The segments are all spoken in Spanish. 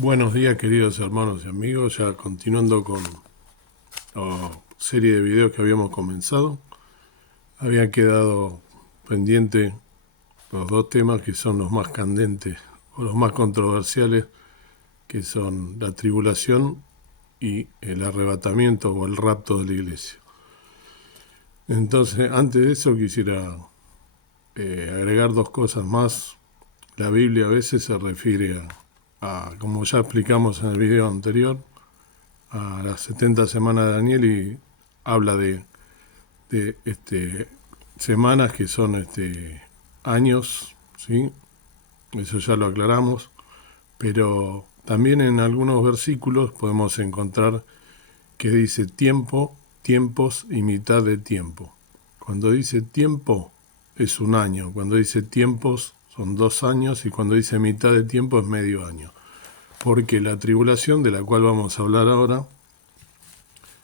Buenos días, queridos hermanos y amigos, ya continuando con la serie de videos que habíamos comenzado. Habían quedado pendientes los dos temas que son los más candentes o los más controversiales, que son la tribulación y el arrebatamiento o el rapto de la iglesia. Entonces, antes de eso quisiera agregar dos cosas más. La Biblia a veces se refiere como ya explicamos en el video anterior, a las 70 semanas de Daniel, y habla de semanas que son años, ¿sí? Eso ya lo aclaramos, pero también en algunos versículos podemos encontrar que dice tiempo, tiempos y mitad de tiempo. Cuando dice tiempo es un año, cuando dice tiempos son 2 años y cuando dice mitad de tiempo es medio año. Porque la tribulación, de la cual vamos a hablar ahora,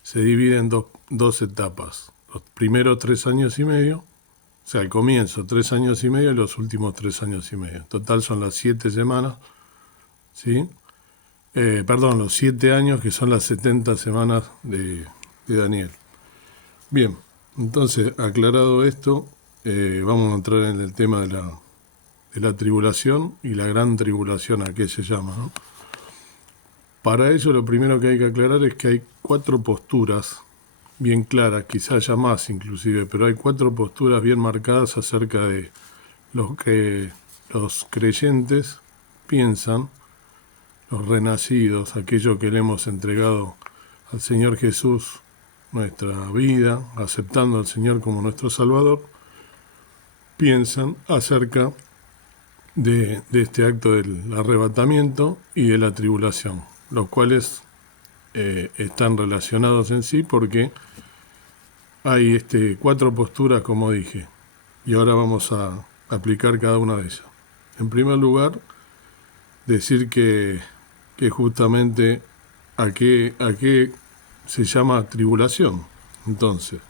se divide en dos etapas. Los primeros 3 años y medio, o sea, el comienzo 3 años y medio y los últimos 3 años y medio. En total son las 7 semanas, ¿sí? Los 7 años, que son las 70 semanas de Daniel. Bien, entonces, aclarado esto, vamos a entrar en el tema de la tribulación y la gran tribulación, a qué se llama, ¿no? Para ello, lo primero que hay que aclarar es que hay 4 posturas bien claras, quizás haya más inclusive, pero hay 4 posturas bien marcadas acerca de lo que los creyentes piensan, los renacidos, aquellos que le hemos entregado al Señor Jesús nuestra vida, aceptando al Señor como nuestro Salvador, piensan acerca de este acto del arrebatamiento y de la tribulación, los cuales están relacionados en sí porque hay 4 posturas, como dije, y ahora vamos a aplicar cada una de ellas. En primer lugar, decir que justamente a qué se llama tribulación. Entonces,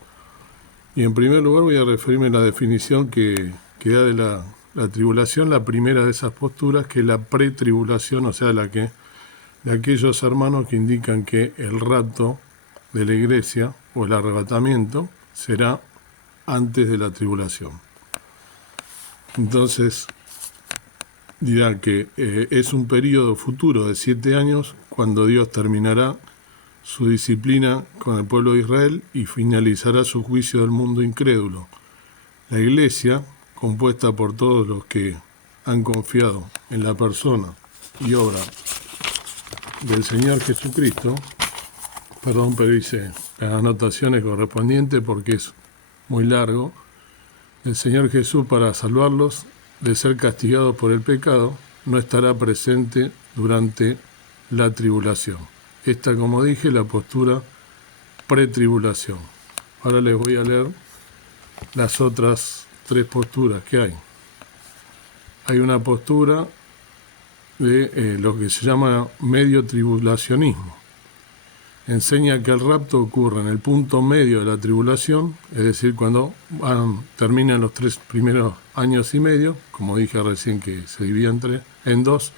y en primer lugar voy a referirme a la definición que da de la tribulación, la primera de esas posturas, que es la pretribulación, o sea, de aquellos hermanos que indican que el rapto de la iglesia o el arrebatamiento será antes de la tribulación. Entonces dirán que es un periodo futuro de 7 años cuando Dios terminará su disciplina con el pueblo de Israel y finalizará su juicio del mundo incrédulo. La iglesia, compuesta por todos los que han confiado en la persona y obra del Señor Jesucristo, pero hice las anotaciones correspondientes porque es muy largo. El Señor Jesús, para salvarlos de ser castigados por el pecado, no estará presente durante la tribulación. Esta, como dije, la postura pretribulación. Ahora les voy a leer las otras 3 posturas que hay. Hay una postura de lo que se llama medio tribulacionismo. Enseña que el rapto ocurre en el punto medio de la tribulación, es decir, cuando terminan los 3 primeros años y medio, como dije recién que se divide en 2.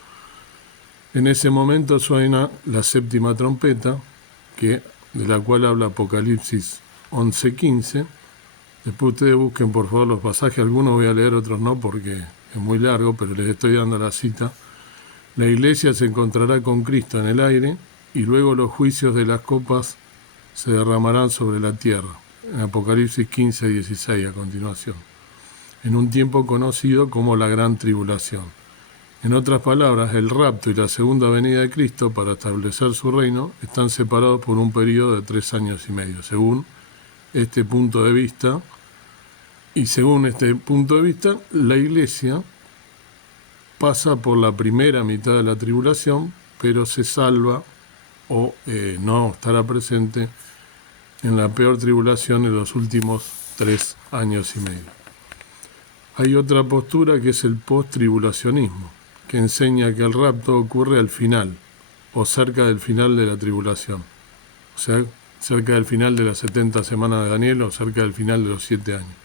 En ese momento suena la 7ª trompeta, de la cual habla Apocalipsis 11:15. Después ustedes busquen por favor los pasajes, algunos voy a leer, otros no, porque es muy largo, pero les estoy dando la cita. La iglesia se encontrará con Cristo en el aire, y luego los juicios de las copas se derramarán sobre la tierra, en Apocalipsis 15:16 a continuación, en un tiempo conocido como la gran tribulación. En otras palabras, el rapto y la segunda venida de Cristo para establecer su reino están separados por un periodo de 3 años y medio, según este punto de vista. Y según este punto de vista, la iglesia pasa por la primera mitad de la tribulación, pero se salva o no estará presente en la peor tribulación en los últimos 3 años y medio. Hay otra postura que es el post-tribulacionismo, que enseña que el rapto ocurre al final o cerca del final de la tribulación, o sea, cerca del final de las 70 semanas de Daniel o cerca del final de los 7 años.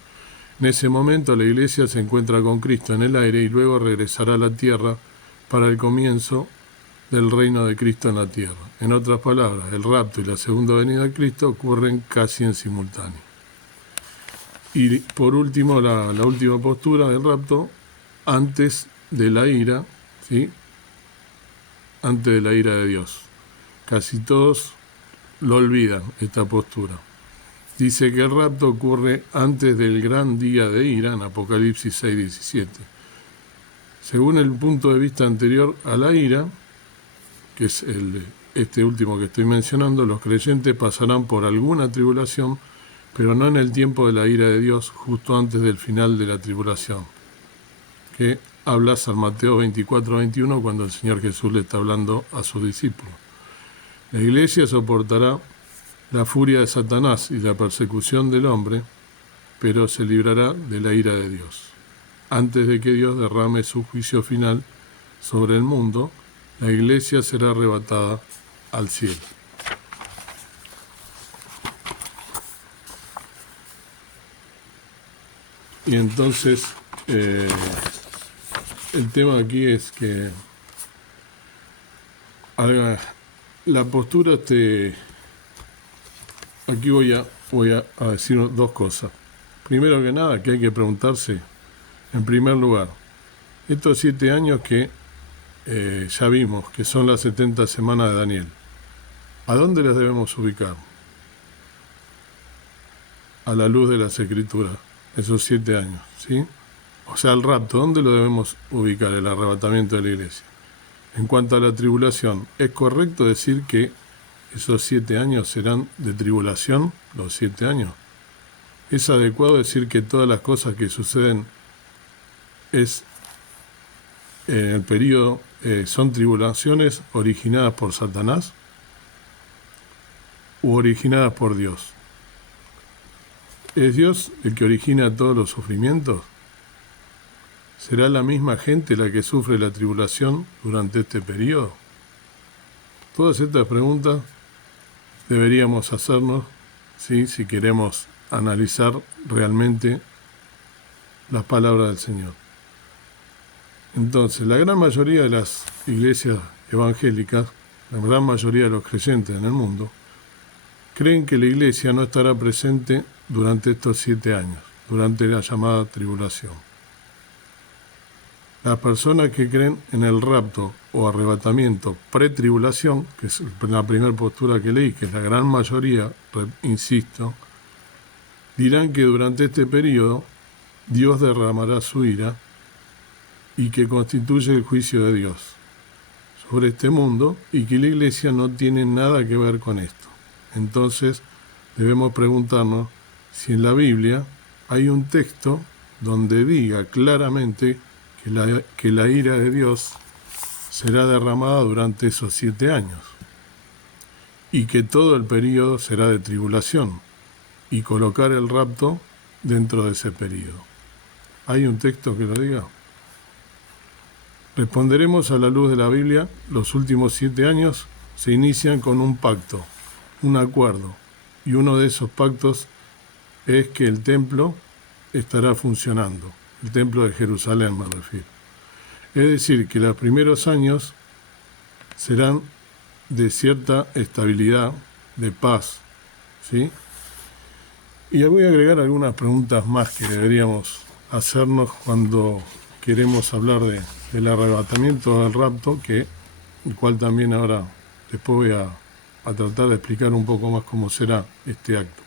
En ese momento la iglesia se encuentra con Cristo en el aire y luego regresará a la tierra para el comienzo del reino de Cristo en la tierra. En otras palabras, el rapto y la segunda venida de Cristo ocurren casi en simultáneo. Y por último, la última postura del rapto, antes de la ira, ¿sí? Antes de la ira de Dios. Casi todos lo olvidan, esta postura. Dice que el rapto ocurre antes del gran día de ira, en Apocalipsis 6:17. Según el punto de vista anterior a la ira, que es este último que estoy mencionando, los creyentes pasarán por alguna tribulación, pero no en el tiempo de la ira de Dios, justo antes del final de la tribulación, que habla San Mateo 24:21, cuando el Señor Jesús le está hablando a sus discípulos. La iglesia soportará la furia de Satanás y la persecución del hombre, pero se librará de la ira de Dios. Antes de que Dios derrame su juicio final sobre el mundo, la iglesia será arrebatada al cielo. Y entonces, el tema aquí es que la postura aquí voy a decir dos cosas. Primero que nada, que hay que preguntarse, en primer lugar, estos 7 años que ya vimos que son las 70 semanas de Daniel, ¿a dónde las debemos ubicar? A la luz de las Escrituras, esos 7 años, ¿sí? O sea, el rapto, ¿dónde lo debemos ubicar? El arrebatamiento de la iglesia. En cuanto a la tribulación, ¿es correcto decir que esos 7 años serán de tribulación, los 7 años? ¿Es adecuado decir que todas las cosas que suceden en el periodo son tribulaciones originadas por Satanás u originadas por Dios? ¿Es Dios el que origina todos los sufrimientos? ¿Será la misma gente la que sufre la tribulación durante este periodo? Todas estas preguntas deberíamos hacernos, ¿sí?, si queremos analizar realmente las palabras del Señor. Entonces, la gran mayoría de las iglesias evangélicas, la gran mayoría de los creyentes en el mundo, creen que la iglesia no estará presente durante estos 7 años, durante la llamada tribulación. Las personas que creen en el rapto o arrebatamiento pretribulación, que es la primera postura que leí, que es la gran mayoría, insisto, dirán que durante este periodo Dios derramará su ira y que constituye el juicio de Dios sobre este mundo y que la iglesia no tiene nada que ver con esto. Entonces debemos preguntarnos si en la Biblia hay un texto donde diga claramente que la ira de Dios será derramada durante esos 7 años y que todo el periodo será de tribulación y colocar el rapto dentro de ese periodo. ¿Hay un texto que lo diga? Responderemos a la luz de la Biblia. Los últimos 7 años se inician con un pacto, un acuerdo, y uno de esos pactos es que el templo estará funcionando, el templo de Jerusalén me refiero. Es decir, que los primeros años serán de cierta estabilidad, de paz, ¿sí? Y voy a agregar algunas preguntas más que deberíamos hacernos cuando queremos hablar del arrebatamiento, del rapto, el cual también ahora después voy a tratar de explicar un poco más cómo será este acto.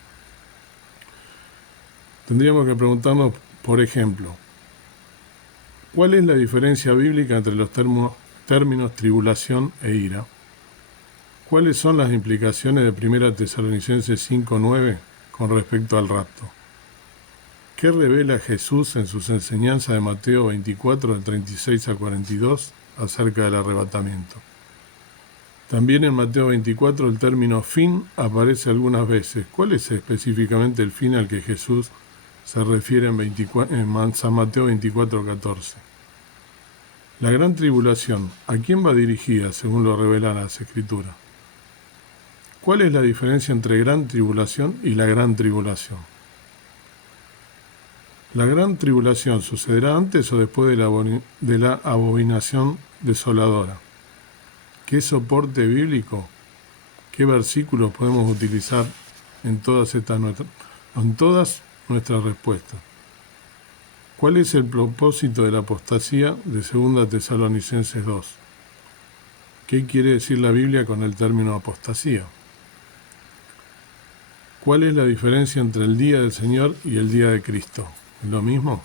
Tendríamos que preguntarnos, por ejemplo, ¿cuál es la diferencia bíblica entre los términos tribulación e ira? ¿Cuáles son las implicaciones de 1 Tesalonicenses 5:9 con respecto al rapto? ¿Qué revela Jesús en sus enseñanzas de Mateo 24, del 36 al 42, acerca del arrebatamiento? También en Mateo 24 el término fin aparece algunas veces. ¿Cuál es específicamente el fin al que Jesús se refiere en San Mateo 24:14? La gran tribulación, ¿a quién va dirigida según lo revelan las Escrituras? ¿Cuál es la diferencia entre gran tribulación y la gran tribulación? ¿La gran tribulación sucederá antes o después de la abominación desoladora? ¿Qué soporte bíblico? ¿Qué versículos podemos utilizar en todas nuestras respuestas? ¿Cuál es el propósito de la apostasía de 2 Tesalonicenses 2? ¿Qué quiere decir la Biblia con el término apostasía? ¿Cuál es la diferencia entre el día del Señor y el día de Cristo? ¿Es lo mismo?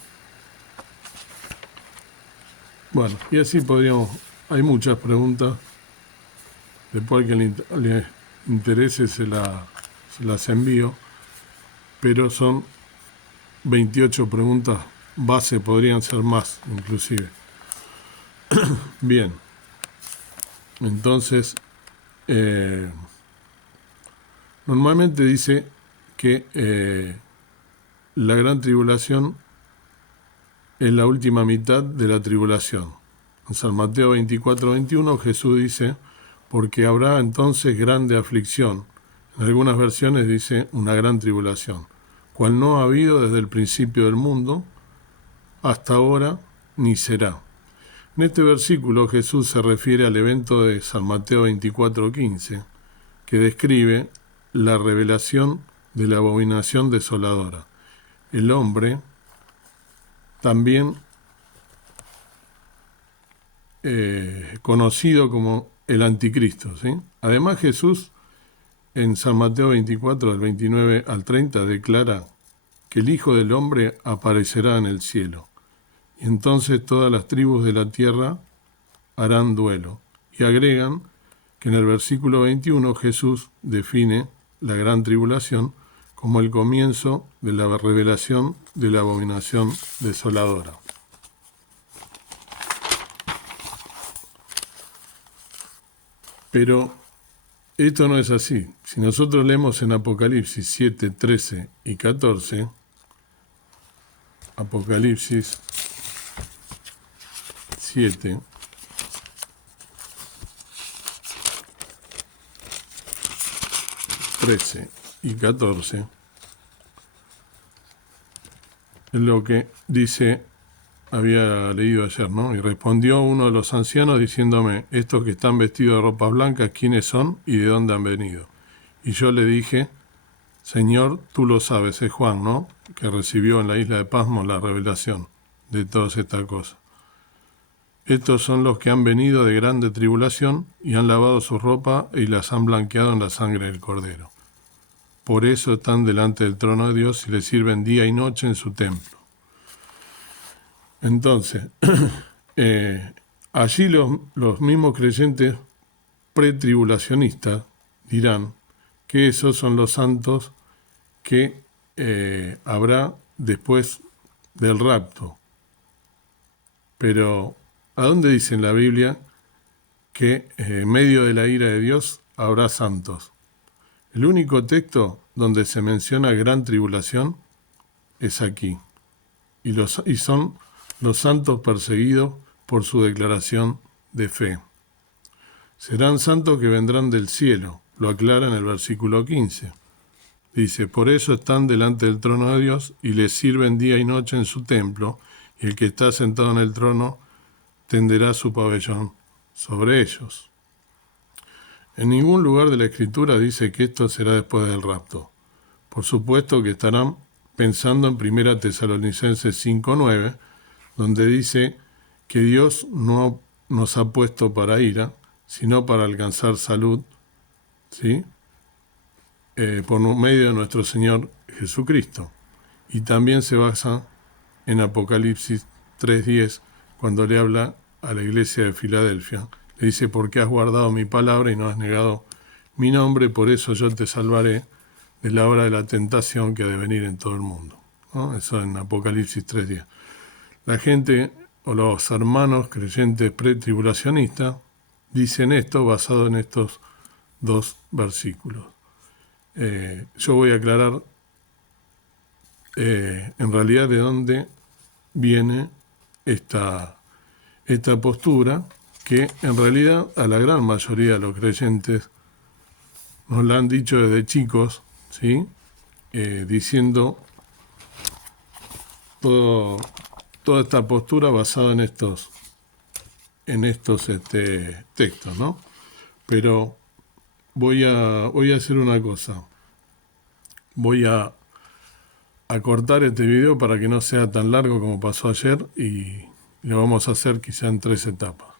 Bueno, y así podríamos. Hay muchas preguntas. Después que le interese se las envío. Pero son 28 preguntas base, podrían ser más inclusive. Bien. Entonces, normalmente dice que la gran tribulación es la última mitad de la tribulación. En San Mateo 24:21 Jesús dice, porque habrá entonces grande aflicción. En algunas versiones dice una gran tribulación, cual no ha habido desde el principio del mundo hasta ahora ni será. En este versículo Jesús se refiere al evento de San Mateo 24:15, que describe la revelación de la abominación desoladora. El hombre también conocido como el anticristo, ¿sí? Además Jesús en San Mateo 24, del 29 al 30, declara que el Hijo del Hombre aparecerá en el cielo, y entonces todas las tribus de la tierra harán duelo. Y agregan que en el versículo 21 Jesús define la gran tribulación como el comienzo de la revelación de la abominación desoladora. Pero esto no es así. Si nosotros leemos en Apocalipsis 7, 13 y 14, Apocalipsis 7, 13 y 14, es lo que dice, había leído ayer, ¿no? Y respondió uno de los ancianos diciéndome, estos que están vestidos de ropas blancas, ¿quiénes son y de dónde han venido? Y yo le dije, Señor, tú lo sabes, es Juan, ¿no? Que recibió en la isla de Patmos la revelación de todas estas cosas. Estos son los que han venido de grande tribulación y han lavado su ropa y las han blanqueado en la sangre del Cordero. Por eso están delante del trono de Dios y le sirven día y noche en su templo. Entonces, allí los mismos creyentes pretribulacionistas dirán que esos son los santos que habrá después del rapto. Pero, ¿a dónde dice en la Biblia que en medio de la ira de Dios habrá santos? El único texto donde se menciona gran tribulación es aquí. Y son los santos perseguidos por su declaración de fe. Serán santos que vendrán del cielo, lo aclara en el versículo 15. Dice, por eso están delante del trono de Dios y les sirven día y noche en su templo, y el que está sentado en el trono tenderá su pabellón sobre ellos. En ningún lugar de la Escritura dice que esto será después del rapto. Por supuesto que estarán pensando en 1 Tesalonicenses 5:9, donde dice que Dios no nos ha puesto para ira, sino para alcanzar salud, ¿sí? Por medio de nuestro Señor Jesucristo. Y también se basa en Apocalipsis 3:10, cuando le habla a la iglesia de Filadelfia. Le dice, porque has guardado mi palabra y no has negado mi nombre, por eso yo te salvaré de la hora de la tentación que ha de venir en todo el mundo, ¿no? Eso en Apocalipsis 3:10. La gente o los hermanos creyentes pretribulacionistas dicen esto basado en estos dos versículos. Yo voy a aclarar en realidad de dónde viene esta postura, que en realidad a la gran mayoría de los creyentes nos la han dicho desde chicos, ¿sí? Diciendo toda esta postura basada en estos textos, ¿no? Pero voy a hacer una cosa. Voy a cortar este video para que no sea tan largo como pasó ayer y lo vamos a hacer quizá en 3 etapas.